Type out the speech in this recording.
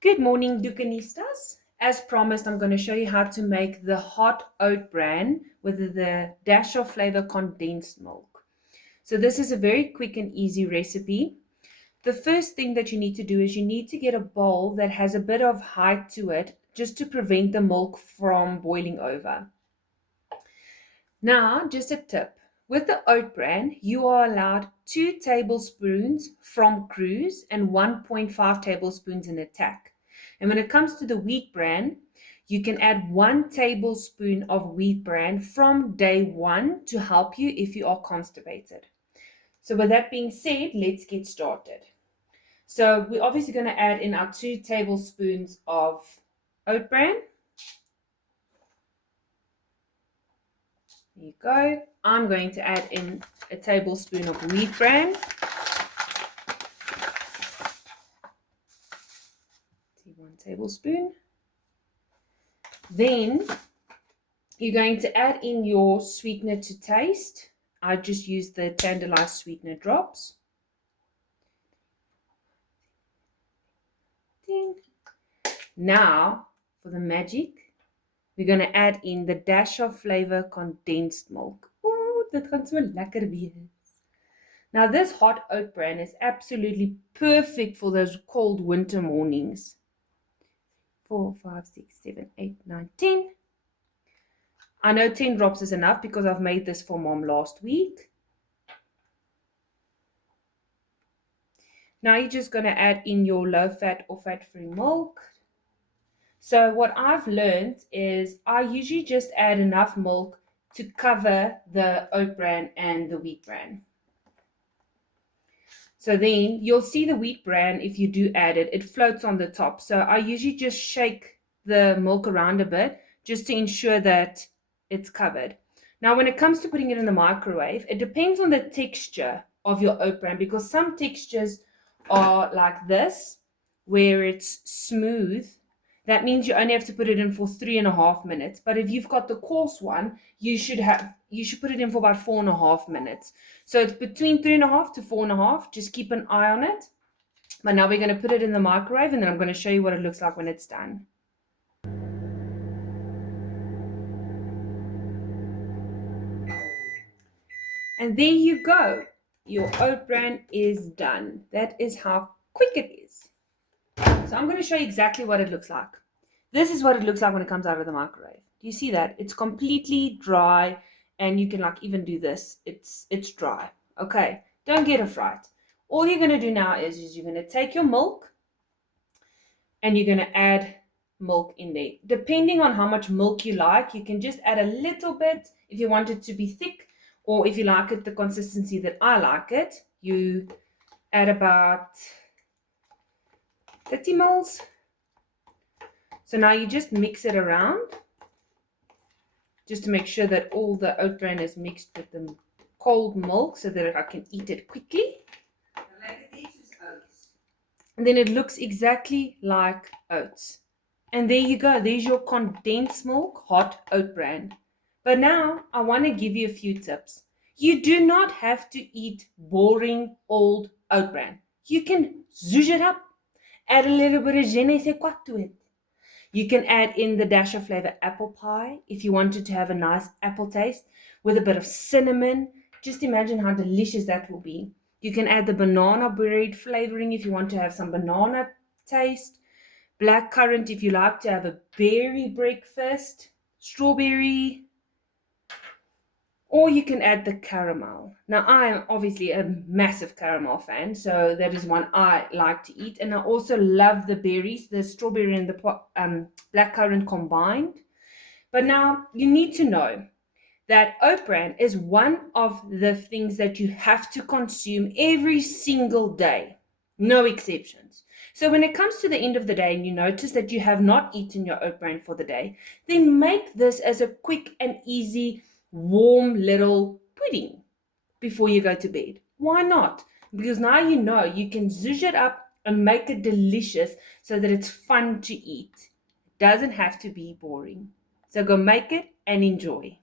Good morning, Ducanistas. As promised, I'm going to show you how to make the hot oat bran with the dash of flavor condensed milk. So this is a very quick and easy recipe. The first thing that you need to do is you need to get a bowl that has a bit of height to it just to prevent the milk from boiling over. Now, just a tip. With the oat bran, you are allowed 2 tablespoons from Cruise and 1.5 tablespoons in Attack. And when it comes to the wheat bran, you can add 1 tablespoon of wheat bran from day 1 to help you if you are constipated. So with that being said, let's get started. So we're obviously going to add in our 2 tablespoons of oat bran. There you go. I'm going to add in a tablespoon of wheat bran. 1 tablespoon. Then you're going to add in your sweetener to taste. I just used the Tandalized sweetener drops. Ding. Now for the magic, we're going to add in the dash of flavor condensed milk. Ooh, dit gaan so lekker wees. Now this hot oat bran is absolutely perfect for those cold winter mornings. 4, 5, 6, 7, 8, 9, 10. I know 10 drops is enough because I've made this for mom last week. Now you're just going to add in your low fat or fat free milk. So what I've learned is I usually just add enough milk to cover the oat bran and the wheat bran. So then you'll see the wheat bran, if you do add it, it floats on the top. So I usually just shake the milk around a bit just to ensure that it's covered. Now when it comes to putting it in the microwave, it depends on the texture of your oat bran because some textures are like this, where it's smooth. That means you only have to put it in for 3.5 minutes. But if you've got the coarse one, you should put it in for about 4.5 minutes. So it's between 3.5 to 4.5. Just keep an eye on it. But now we're going to put it in the microwave, and then I'm going to show you what it looks like when it's done. And there you go. Your oat bran is done. That is how quick it is. So I'm going to show you exactly what it looks like. This is what it looks like when it comes out of the microwave. Do you see that? It's completely dry, and you can even do this. It's dry. Okay, don't get a fright. All you're going to do now is you're going to take your milk and you're going to add milk in there. Depending on how much milk you like, you can just add a little bit if you want it to be thick, or if you like it the consistency that I like it, you add about 30 mils. So now you just mix it around just to make sure that all the oat bran is mixed with the cold milk so that I can eat it quickly. And then it looks exactly like oats. And there you go. There's your condensed milk hot oat bran. But now I want to give you a few tips. You do not have to eat boring old oat bran. You can zhuzh it up, add a little bit of je ne sais quoi to it. You can add in the dash of flavor apple pie if you wanted to have a nice apple taste with a bit of cinnamon. Just imagine how delicious that will be. You can add the banana bread flavoring if you want to have some banana taste. Black currant if you like to have a berry breakfast. Strawberry. Or you can add the caramel. Now, I am obviously a massive caramel fan, so that is one I like to eat. And I also love the berries, the strawberry and the blackcurrant combined. But now, you need to know that oat bran is one of the things that you have to consume every single day. No exceptions. So when it comes to the end of the day and you notice that you have not eaten your oat bran for the day, then make this as a quick and easy warm little pudding before you go to bed. Why not? Because now you know you can zhuzh it up and make it delicious so that it's fun to eat. It doesn't have to be boring. So go make it and enjoy.